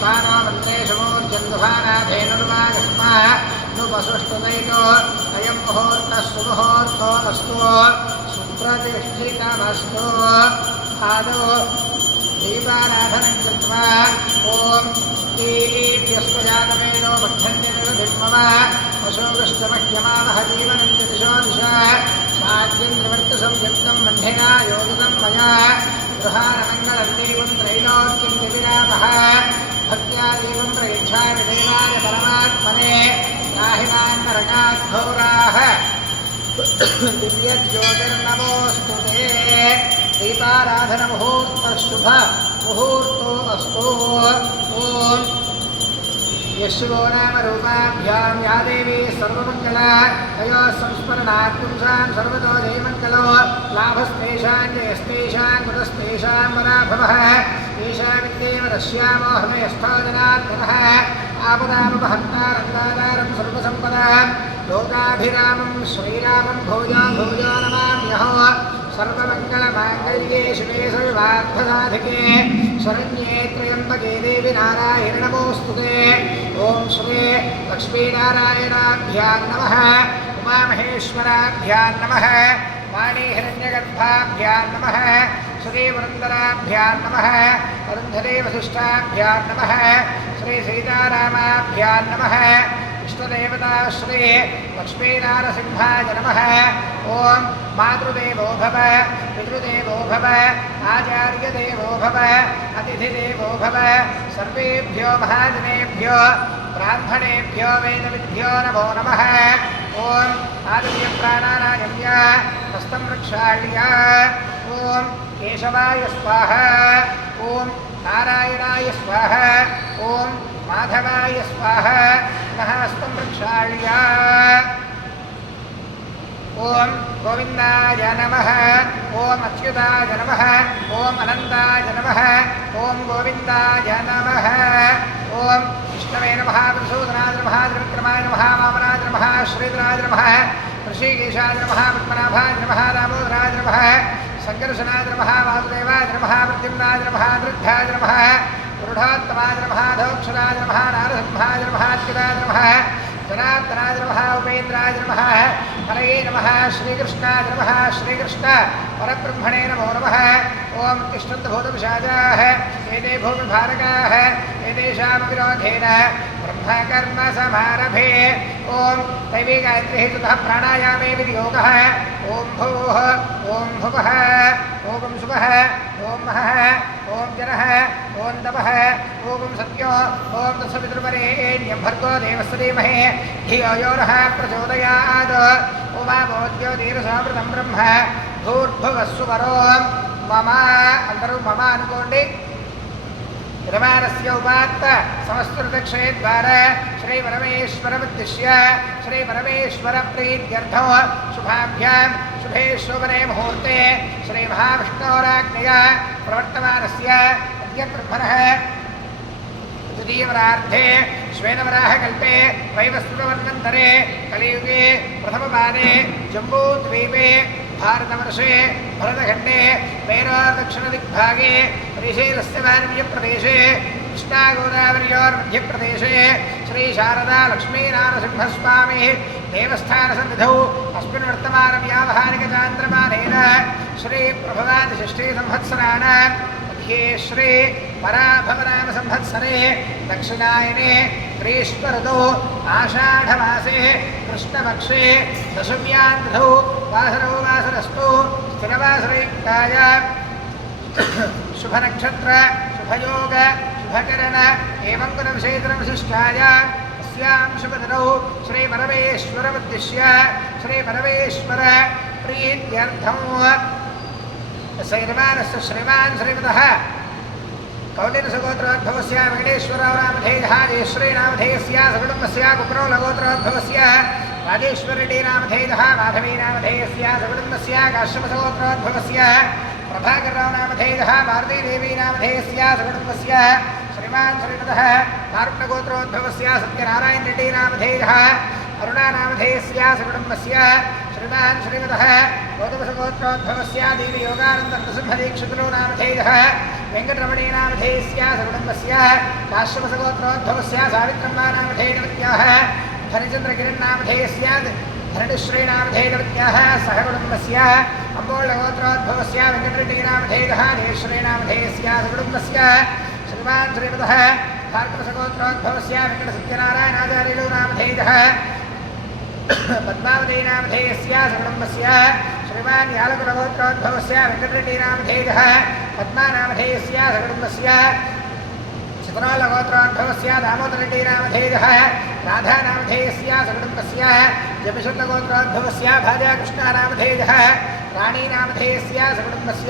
सानो मन्येशमोर्जन्दुभानाधेनुर्वागस्मा नुपसुष्टुदैतो अयं मुहूर्तः सुमुहूर्तो अस्तु सुप्रतिष्ठितमस्तु आदौ दीपाराधनं कृत्वा ॐ ईप्यस्वजातमेनो भक्तन्यनिरभिर्मम अशोकश्चमह्यमानः जीवनं च दिशो दिशा साध्यन्द्रवर्तसंयुक्तं बन्धिना योजितं मया गृहारमङ्गलं देवं त्रैलोक्यं जगिरामः भक्त्या देवं प्रयच्छामि देवाय परमात्मने याहिनान्नरकाद्घोराः दिव्यज्योतिर्नमोऽस्तु ते दीपाराधनमुहूर्तः मुहूर्तो अस्तु ॐ यशो नाम रूपाभ्यां या देवी सर्वमङ्गला तयो संस्मरणात् पुंसां सर्वतो जयमङ्गलो लाभस्तेषां जयस्तेषां कुतस्तेषां पराभवः येषामित्येव रश्यामो हृदयस्थो जनार्दनः आपदामुपहर्तारङ्गादारं सर्वसम्पदां लोकाभिरामं श्रीरामं भूयो भूयो नमाम्यहो सर्वमङ्गलमाङ्गल्ये शिवे सर्वार्थसाधिके शरण्ये त्र्यम्बके देवि नारायण नमोऽस्तुते ॐ श्री लक्ष्मीनारायणाभ्यां नमः उमामहेश्वराभ्यां नमः वाणीहिरण्यगर्भाभ्यां नमः श्रीवृन्दराभ्यां नमः अरुन्धदेवशिष्टाभ्यां नमः श्रीसीतारामाभ्यां नमः इष्टदेवता श्री लक्ष्मीनारसिंहाय नमः ॐ मातृदेवो भव पितृदेवो भव आचार्यदेवो भव अतिथिदेवो भव सर्वेभ्यो महाजनेभ्यो ब्राह्मणेभ्यो वेदविद्भ्यो नमो नमः ॐ आदित्यप्राणानागम्य हस्तं रक्षाळ्य ॐ केशवाय स्वाहा ॐ नारायणाय स्वाहा ॐ माधवाय स्वाहा हस्तं रक्षाळ्य ॐ गोविन्दाय नमः ॐ अच्युताय नमः ॐ अनन्ताय नमः ॐ गोविन्दाय नमः ॐ विष्णवे नमः मधुसूदनाय नमः त्रिविक्रमाय नमः वामनाय नमः श्रीधराय नमः ऋषिकेशाय नमः पद्मनाभाय नमः दामोदराय नमः संकर्षणाय नमः वासुदेवाय नमः प्रद्युम्नाय नमः अनिरुद्धाय नमः पुरुषोत्तमाय नमः अधोक्षराय नमः नारसिंहाय नमः अच्युताय नमः जनार्दनाय नमः उपेन्द्राय नमः हरये नमः श्रीकृष्णाय नमः श्रीकृष्ण परब्रह्मणे नमो नमः ॐ तिष्ठन्तु भूतपिशाचाः एते भूमिभारकाः एतेषामविरोधेन ब्रह्मकर्मसमारभे ॐ दैवी गायत्रीः ततः प्राणायामे विनियोगः ॐ भूः ॐ भुवः ॐ शुभः ॐ महः ॐ जनः ॐ तपः ॐ सत्यो ॐ तत्सवितुर्वरेण्यं भर्गो देवस्य धीमहि धियो यो नः प्रचोदयात् उमाभोज्यो धीरसामृतं ब्रह्म भूर्भुवस्सुवरो मम अंदरू मम अनुकोंडि यजमानस्य उपात्त समस्तृतक्षयद्वारा श्रीपरमेश्वरमुद्दिश्य श्रीपरमेश्वरप्रीत्यर्थं शुभाभ्यां शुभे शोभने मुहूर्ते श्रीमहाविष्णोराज्ञया प्रवर्तमानस्य अद्य ब्रह्मणः द्वितीयवरार्धे श्वेतवराहकल्पे वैवस्वतमन्वन्तरे कलियुगे प्रथमपादे जम्बूद्वीपे भारतवर्षे भरतखण्डे वैरोदक्षिणदिग्भागे श्रीशैलस्य वार्यप्रदेशे कृष्णागोदावर्योर्मध्यप्रदेशे श्रीशारदा लक्ष्मीनारसिंहस्वामिः देवस्थानसन्निधौ अस्मिन् वर्तमानव्यावहारिकचान्द्रमानेन श्रीप्रभवादिषष्ठीसंवत्सराणां मध्ये श्री पराभवनामसंवत्सरे दक्षिणायने ग्रीष्मऋतौ आषाढमासे कृष्णपक्षे दशम्यां तिथौ वासरौ वासरस्तु स्थिरवासरयुक्ताय शुभनक्षत्र शुभयोग शुभकरण एवं गुणविशेषणविशिष्टाय अस्यां शुभदिनौ श्रीपरमेश्वरमुद्दिश्य श्रीपरमेश्वर प्रीत्यर्थं सैर्वानस्य श्रीमान् श्रीमतः कौटिल्यसगोत्रोद्भवस्य वेङ्कटेश्वरराव नामधेयः जयश्रीनामधेयस्य सकुटुम्बस्य कुप्रो लगोत्रोद्भवस्य राजेश्वररेड्डी नामधेयः माधवी नामधेयस्य सकुटुम्बस्य काश्यपसगोत्रोद्भवस्य प्रभाकरराव नामधेयः भारतीदेवी नामधेयस्य सकुटुम्बस्य श्रीमान् श्रीमतः कारुण्यगोत्रोद्भवस्य सत्यनारायणरेड्डी नामधेयः अरुणा नामधेयस्य सकुटुम्बस्य श्रीमान् श्रीमतः गौतमसगोत्रोद्भवस्य देवी योगानन्दनरसिंहदीक्षितरो नामधेयः वेङ्कटरमणीनामधेयस्य सकुटुम्बस्य काश्यपसगोत्रोद्भवस्य सावित्रम्मानामधेयवत्याः हरिचन्द्रकिरण्नामधेयस्य धरणिश्रीनामधेयवत्याः सहकुटुम्बस्य अम्बोळगोत्रोद्भवस्य वेङ्कटरेड्डीनामधेयः देवश्रीनामधेयस्य सकुटुम्बस्य श्रीमान् श्रीपदः भार्गवसगोत्रोद्भवस्य वेङ्कटसत्यनारायणाचार्युलु नामधेयः पद्मावतीनामधेयस्य सकुटुम्बस्य श्रीमान् यालकुलगोत्रोद्भवस्य वेङ्कटरेड्डीनामधेयः पद्मानामधेयस्य सकुटुम्बस्य चित्रालगोत्रोद्भवस्य दामोदररेड्डीनामधेयः राधानामधेयस्य सकुटुम्बस्य जपिशुल्लगोत्रोद्भवस्य भाजाकृष्णानामधेयः राणीनामधेयस्य सकुटुम्बस्य